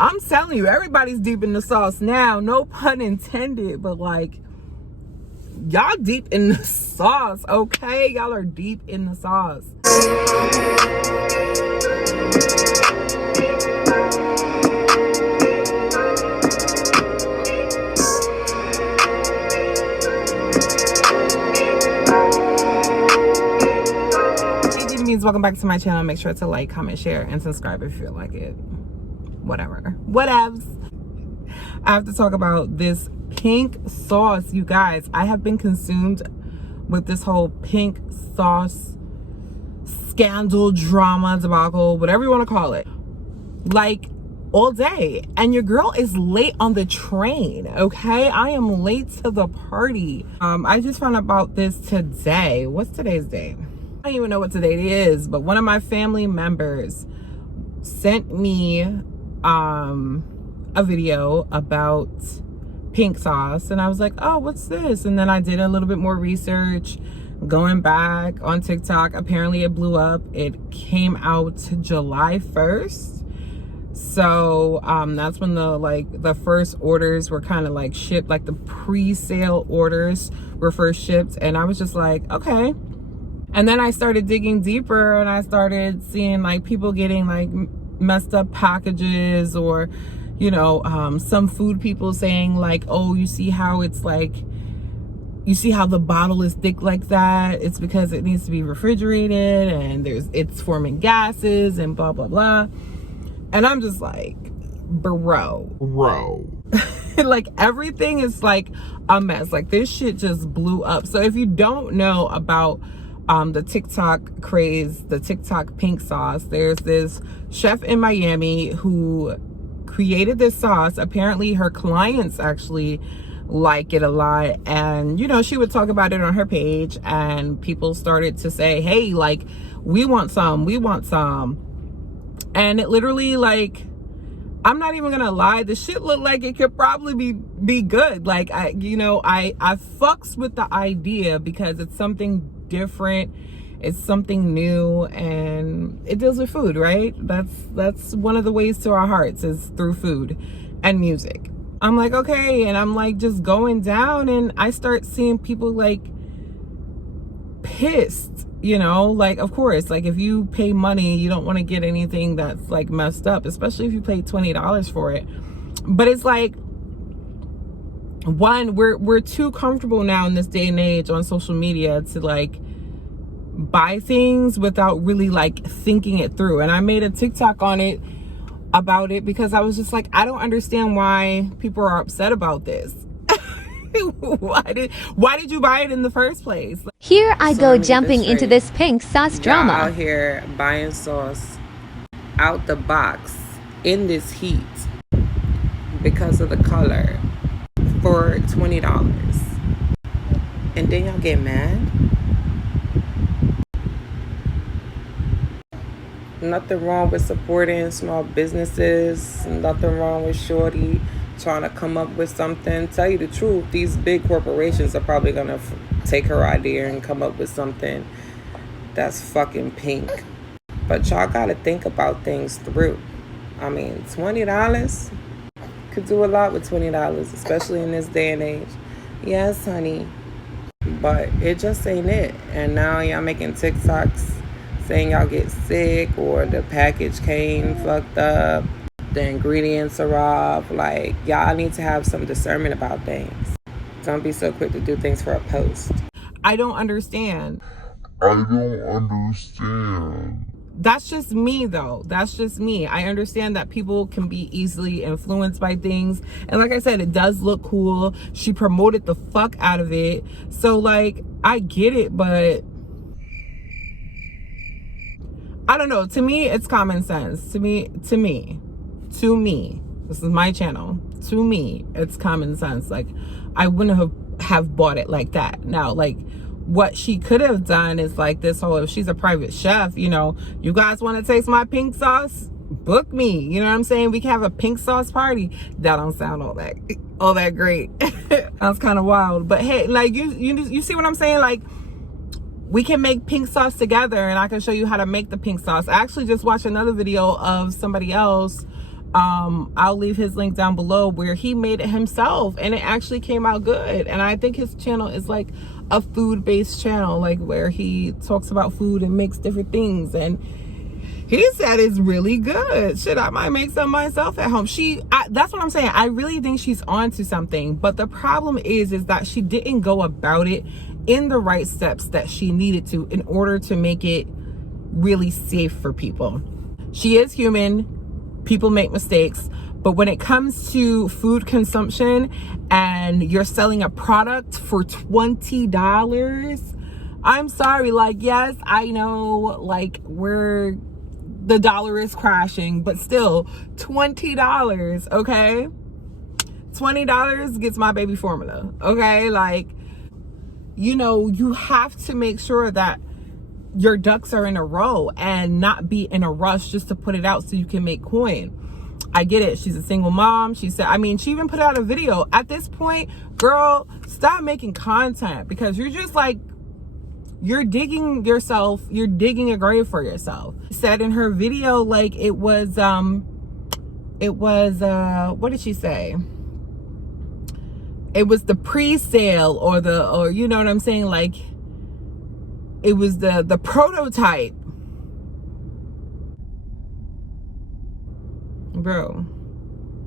I'm telling you, everybody's deep in the sauce now. No pun intended, but like, y'all deep in the sauce, okay? Y'all are deep in the sauce. Welcome back to my channel. Make sure to like, comment, share, and subscribe if you feel like it. Whatever. Whatevs. I have to talk about this pink sauce, you guys. I have been consumed with this whole pink sauce scandal, drama, debacle, whatever you want to call it, like all day. And your girl is late on the train, okay? I am late to the party. I just found out about this today. What's today's date? I don't even know what today is, but one of my family members sent me a video about pink sauce, and I was like, oh, what's this? And then I did a little bit more research, going back on TikTok. Apparently it blew up. It came out July 1st. So that's when the first orders were kind of like shipped, like the pre-sale orders were first shipped, and I was just like, okay. And then I started digging deeper, and I started seeing like people getting like messed up packages, or you know, some food people saying like, oh, you see how it's like, you see how the bottle is thick like that? It's because it needs to be refrigerated, and it's forming gases and blah blah blah. And I'm just like, bro. Like, everything is like a mess. Like, this shit just blew up. So if you don't know about the TikTok craze, the TikTok pink sauce, there's this chef in Miami who created this sauce. Apparently her clients actually like it a lot, and you know, she would talk about it on her page, and people started to say, hey, like, we want some. And it literally, like, I'm not even gonna lie, the shit looked like it could probably be good. Like, I fucks with the idea because it's something different, it's something new, and it deals with food, right? That's one of the ways to our hearts, is through food and music. I'm like, okay, and I'm like just going down, and I start seeing people like pissed, you know, like, of course, like, if you pay money, you don't want to get anything that's like messed up, especially if you paid $20 for it. But it's like, one, we're too comfortable now in this day and age on social media to like buy things without really like thinking it through. And I made a TikTok on it about it because I was just like, I don't understand why people are upset about this. Why did you buy it in the first place? Here I go jumping into this pink sauce drama. Y'all out here buying sauce out the box in this heat because of the color for $20, and then y'all get mad. Nothing wrong with supporting small businesses, nothing wrong with shorty trying to come up with something. Tell you the truth, these big corporations are probably gonna take her idea and come up with something that's fucking pink. But y'all gotta think about things through. I mean, $20 could do a lot with $20, especially in this day and age. Yes, honey, but it just ain't it. And now y'all making TikToks saying y'all get sick, or the package came fucked up, the ingredients are off. Like, y'all need to have some discernment about things. Don't be so quick to do things for a post. I don't understand. That's just me, though. That's just me. I understand that people can be easily influenced by things. And like I said, it does look cool. She promoted the fuck out of it. So, like, I get it, but I don't know. To me, it's common sense. To me, this is my channel. To me, it's common sense. Like, I wouldn't have bought it like that. Now, like, what she could have done is like this whole, if she's a private chef, you know, you guys want to taste my pink sauce? Book me. You know what I'm saying? We can have a pink sauce party. That don't sound all that great. Sounds kind of wild. But hey, like, you see what I'm saying? Like, we can make pink sauce together, and I can show you how to make the pink sauce. I actually just watched another video of somebody else I'll leave his link down below, where he made it himself and it actually came out good. And I think his channel is like a food-based channel, like where he talks about food and makes different things, and he said it's really good. Shit, I might make some myself at home. That's what I'm saying. I really think she's onto something. But the problem is that she didn't go about it in the right steps that she needed to in order to make it really safe for people. She is human. People make mistakes. But when it comes to food consumption and you're selling a product for $20, I'm sorry. Like, yes, I know, like, the dollar is crashing, but still $20, okay? $20 gets my baby formula, okay? Like, you know, you have to make sure that your ducks are in a row and not be in a rush just to put it out so you can make coin. I get it. She's a single mom. She said, I mean, she even put out a video. At this point, girl, stop making content, because you're just like, you're digging a grave for yourself. She said in her video, like, it was what did she say? It was the pre-sale or you know what I'm saying? Like, it was the prototype. Bro.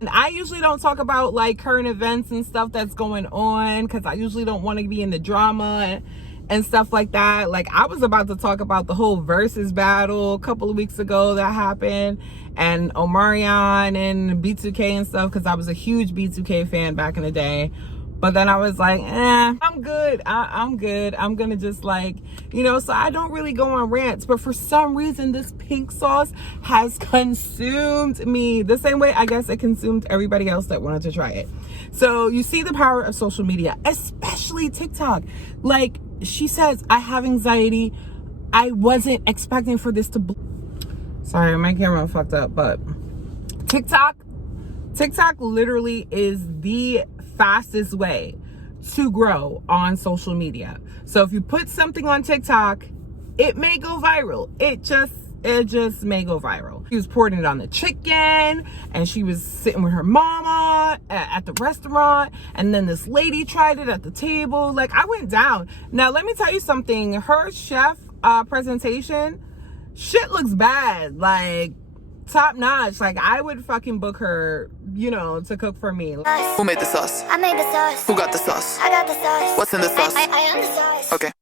And I usually don't talk about like current events and stuff that's going on, because I usually don't want to be in the drama and stuff like that. Like, I was about to talk about the whole versus battle a couple of weeks ago that happened, and Omarion and B2K and stuff, because I was a huge B2K fan back in the day. But then I was like, I'm good. I'm good. I'm gonna just, like, you know, so I don't really go on rants. But for some reason, this pink sauce has consumed me the same way I guess it consumed everybody else that wanted to try it. So you see the power of social media, especially TikTok. Like, she says, I have anxiety. I wasn't expecting for this to sorry, my camera fucked up, but TikTok literally is the fastest way to grow on social media. So if you put something on TikTok, it may go viral. It just may go viral. She was pouring it on the chicken, and she was sitting with her mama at the restaurant, and then this lady tried it at the table. Like, I went down. Now, let me tell you something. Her chef presentation, shit looks bad. Like, top notch. Like, I would fucking book her, you know, to cook for me. Who made the sauce? I made the sauce. Who got the sauce? I got the sauce. What's in the sauce? I am the sauce. Okay.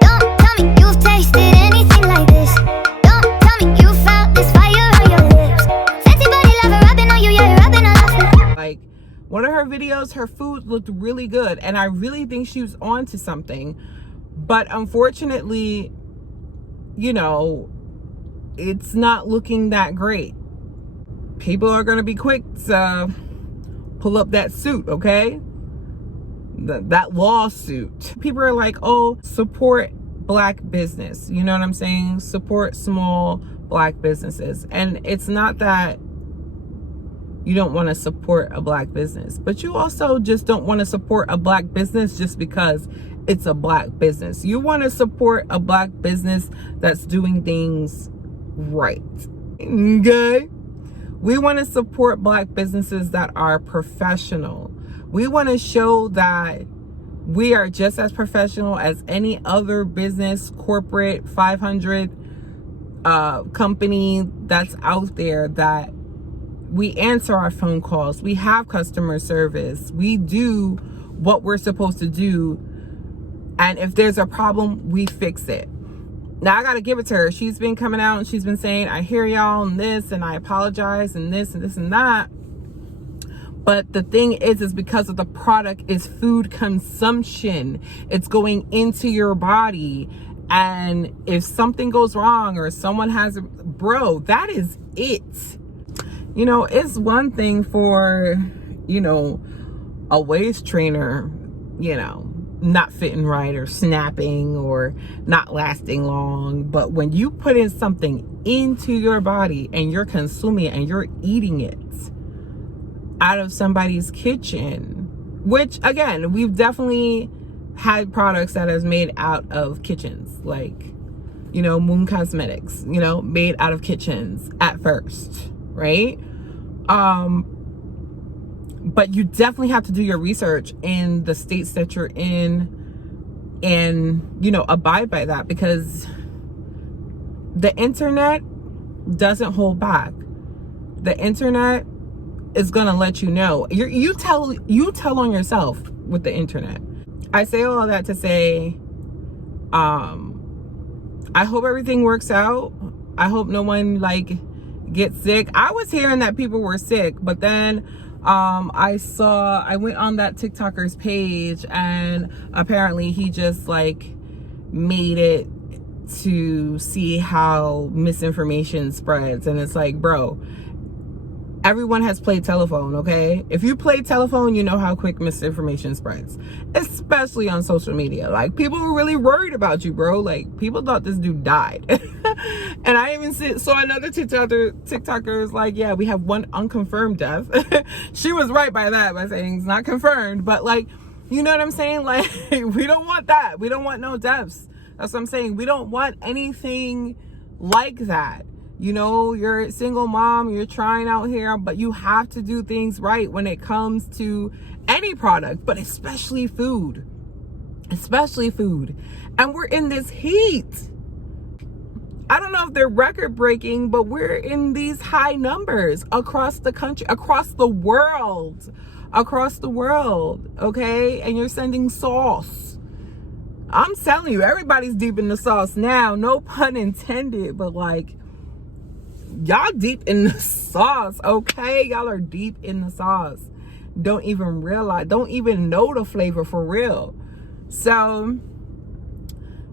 Don't tell me you've tasted anything like this. Don't tell me you felt this fire on your lips. Sexy body lover, rubbing on you, yeah, rubbing on us. Like, one of her videos, her food looked really good, and I really think she was onto something. But unfortunately, you know, it's not looking that great. People are going to be quick to pull up that suit, okay? That lawsuit. People are like, oh, support black business. You know what I'm saying? Support small black businesses. And it's not that you don't want to support a black business, but you also just don't want to support a black business just because it's a black business. You want to support a black business that's doing things right. Okay? We want to support black businesses that are professional. We want to show that we are just as professional as any other business, corporate, 500 company that's out there, that we answer our phone calls. We have customer service. We do what we're supposed to do. And if there's a problem, we fix it. Now, I got to give it to her. She's been coming out and she's been saying, I hear y'all and this, and I apologize and this and this and that. But the thing is because of the product is food consumption. It's going into your body. And if something goes wrong or someone has, bro, that is it. You know, it's one thing for, you know, a waist trainer, you know, not fitting right or snapping or not lasting long. But when you put in something into your body and you're consuming it and you're eating it out of somebody's kitchen, which again, we've definitely had products that is made out of kitchens, like, you know, Moon Cosmetics, you know, made out of kitchens at first, right? But you definitely have to do your research in the states that you're in and, you know, abide by that, because the internet doesn't hold back. The internet is gonna let you know. You tell on yourself with the internet. I say all that to say, I hope everything works out. I hope no one like gets sick. I was hearing that people were sick, but then I went on that TikToker's page, and apparently he just like made it to see how misinformation spreads. And it's like, bro, everyone has played telephone, okay? If you play telephone, you know how quick misinformation spreads, especially on social media. Like, people were really worried about you, bro. Like, people thought this dude died. And I even saw another TikToker is like, yeah, we have one unconfirmed death. She was right by that, by saying it's not confirmed. But like, you know what I'm saying? Like, we don't want that. We don't want no deaths. That's what I'm saying. We don't want anything like that. You know, you're a single mom, you're trying out here, but you have to do things right when it comes to any product, but especially food. Especially food. And we're in this heat. I don't know if they're record breaking, but we're in these high numbers across the country, across the world, okay? And you're sending sauce. I'm telling you, everybody's deep in the sauce now, no pun intended, but like, y'all deep in the sauce, okay? Y'all are deep in the sauce. Don't even realize, don't even know the flavor for real. So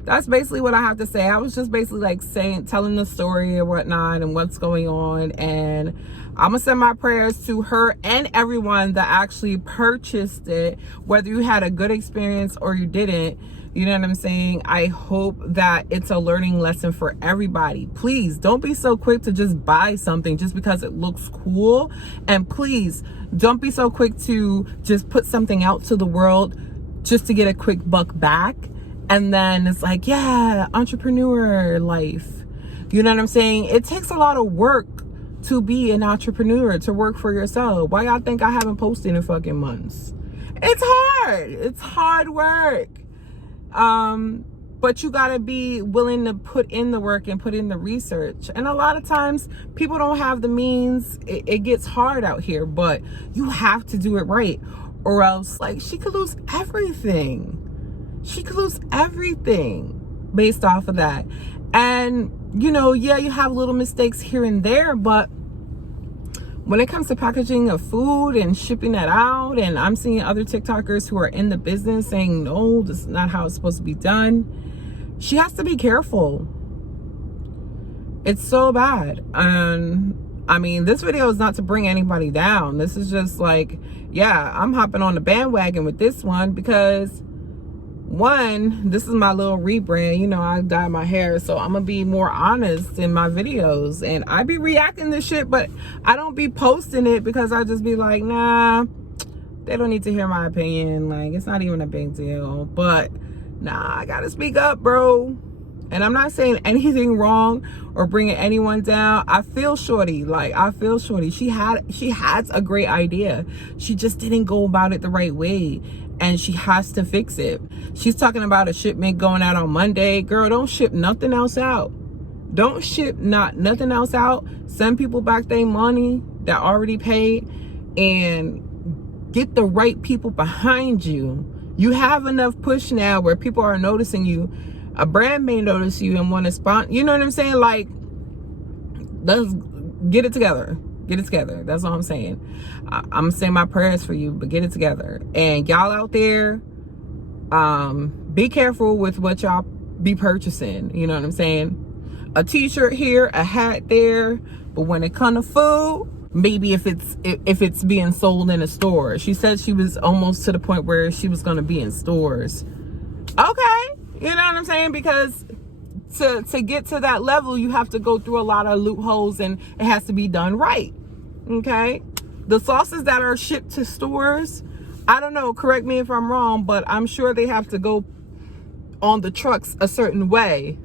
that's basically what I have to say. I was just basically like telling the story and whatnot and what's going on. And I'm gonna send my prayers to her and everyone that actually purchased it, whether you had a good experience or you didn't. You know what I'm saying? I hope that it's a learning lesson for everybody. Please don't be so quick to just buy something just because it looks cool. And please don't be so quick to just put something out to the world just to get a quick buck back. And then it's like, yeah, entrepreneur life. You know what I'm saying? It takes a lot of work to be an entrepreneur, to work for yourself. Why y'all think I haven't posted in fucking months? It's hard. It's hard work. But you gotta be willing to put in the work and put in the research. And a lot of times people don't have the means. It gets hard out here, but you have to do it right, or else like she could lose everything. She could lose everything based off of that. And you know, yeah, you have little mistakes here and there, but when it comes to packaging of food and shipping that out, and I'm seeing other TikTokers who are in the business saying, no, this is not how it's supposed to be done. She has to be careful. It's so bad. And I mean, this video is not to bring anybody down. This is just like, yeah, I'm hopping on the bandwagon with this one because one, this is my little rebrand. You know, I dyed my hair, so I'm gonna be more honest in my videos, and I be reacting to shit, but I don't be posting it because I just be like, nah, they don't need to hear my opinion. Like, it's not even a big deal. But nah, I gotta speak up, bro. And I'm not saying anything wrong or bringing anyone down. I feel shorty. Like, I feel shorty. She has a great idea. She just didn't go about it the right way. And she has to fix it. She's talking about a shipment going out on Monday. Girl, don't ship nothing else out. Don't ship nothing else out. Send people back their money that already paid and get the right people behind you. You have enough push now where people are noticing you. A brand may notice you and want to sponsor. You know what I'm saying? Like, let's get it together. Get it together. That's all I'm saying. I'm saying my prayers for you, but get it together. And y'all out there, be careful with what y'all be purchasing. You know what I'm saying? A t-shirt here, a hat there. But when it comes to food, maybe if it's being sold in a store. She said she was almost to the point where she was going to be in stores. Okay. You know what I'm saying? Because to get to that level, you have to go through a lot of loopholes, and it has to be done right. Okay? The sauces that are shipped to stores, I don't know, correct me if I'm wrong, but I'm sure they have to go on the trucks a certain way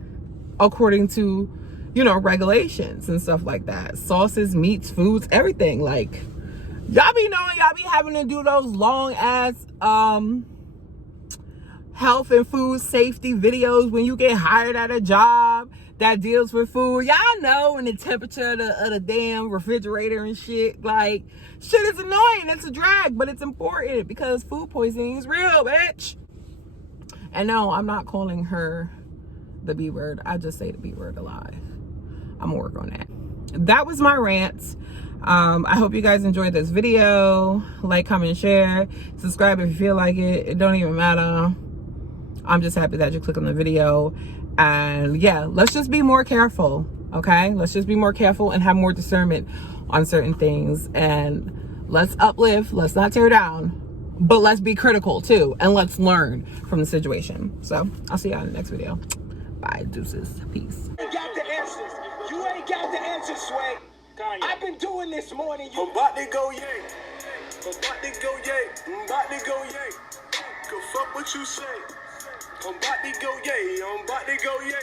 according to you know, regulations and stuff like that. Sauces, meats, foods, everything. Like, y'all be knowing y'all be having to do those long ass health and food safety videos when you get hired at a job that deals with food. Y'all know, and the temperature of the damn refrigerator and shit. Like, shit is annoying. It's a drag, but it's important because food poisoning is real, bitch. And no, I'm not calling her the B word. I just say the B word a lot. I'm gonna work on that. That was my rant. I hope you guys enjoyed this video. Like, comment, share, subscribe if you feel like it. It don't even matter. I'm just happy that you clicked on the video. And yeah, let's just be more careful, okay? Let's just be more careful and have more discernment on certain things. And let's uplift, let's not tear down, but let's be critical too. And let's learn from the situation. So I'll see y'all in the next video. Bye, deuces, peace. You ain't got the answers. You ain't got the answers, Sway. I've been doing this more than you. I'm about to go yay. I'm about to go yay. I'm about to go yay. Go fuck what you say. I'm about to go yay. I'm about to go yay.